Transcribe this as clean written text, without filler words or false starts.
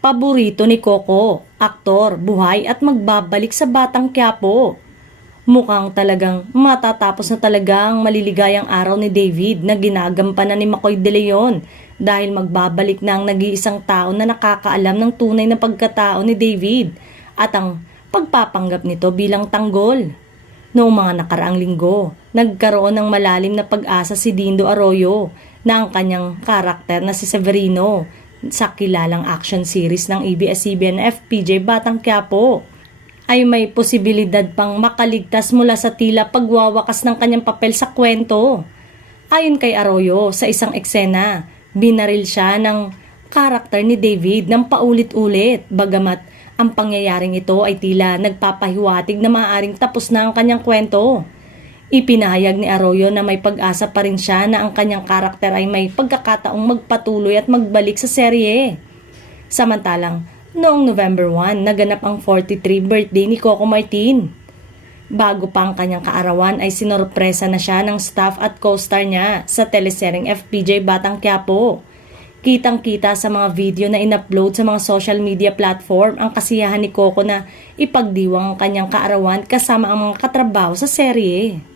Paborito ni Coco, aktor, buhay at magbabalik sa Batang Quiapo. Mukhang talagang matatapos na talagang maliligayang araw ni David na ginagampanan ni Makoy De Leon dahil magbabalik na ang nag-iisang tao na nakakaalam ng tunay na pagkatao ni David at ang pagpapanggap nito bilang tanggol. Noong mga nakaraang linggo, nagkaroon ng malalim na pag-asa si Dindo Arroyo na ang kanyang karakter na si Severino sa kilalang action series ng ABS-CBN FPJ Batang Quiapo ay may posibilidad pang makaligtas mula sa tila pagwawakas ng kanyang papel sa kwento. Ayon kay Arroyo, sa isang eksena, binaril siya ng karakter ni David ng paulit-ulit bagamat ang pangyayaring ito ay tila nagpapahiwatig na maaaring tapos na ang kanyang kwento. Ipinahayag ni Arroyo na may pag-asa pa rin siya na ang kanyang karakter ay may pagkakataong magpatuloy at magbalik sa serye. Samantalang, noong November 1, naganap ang 43 birthday ni Coco Martin. Bago pa ang kanyang kaarawan ay sinorpresa na siya ng staff at co-star niya sa teleseryeng FPJ Batang Quiapo. Kitang-kita sa mga video na in-upload sa mga social media platform ang kasiyahan ni Coco na ipagdiwang ang kanyang kaarawan kasama ang mga katrabaho sa serye.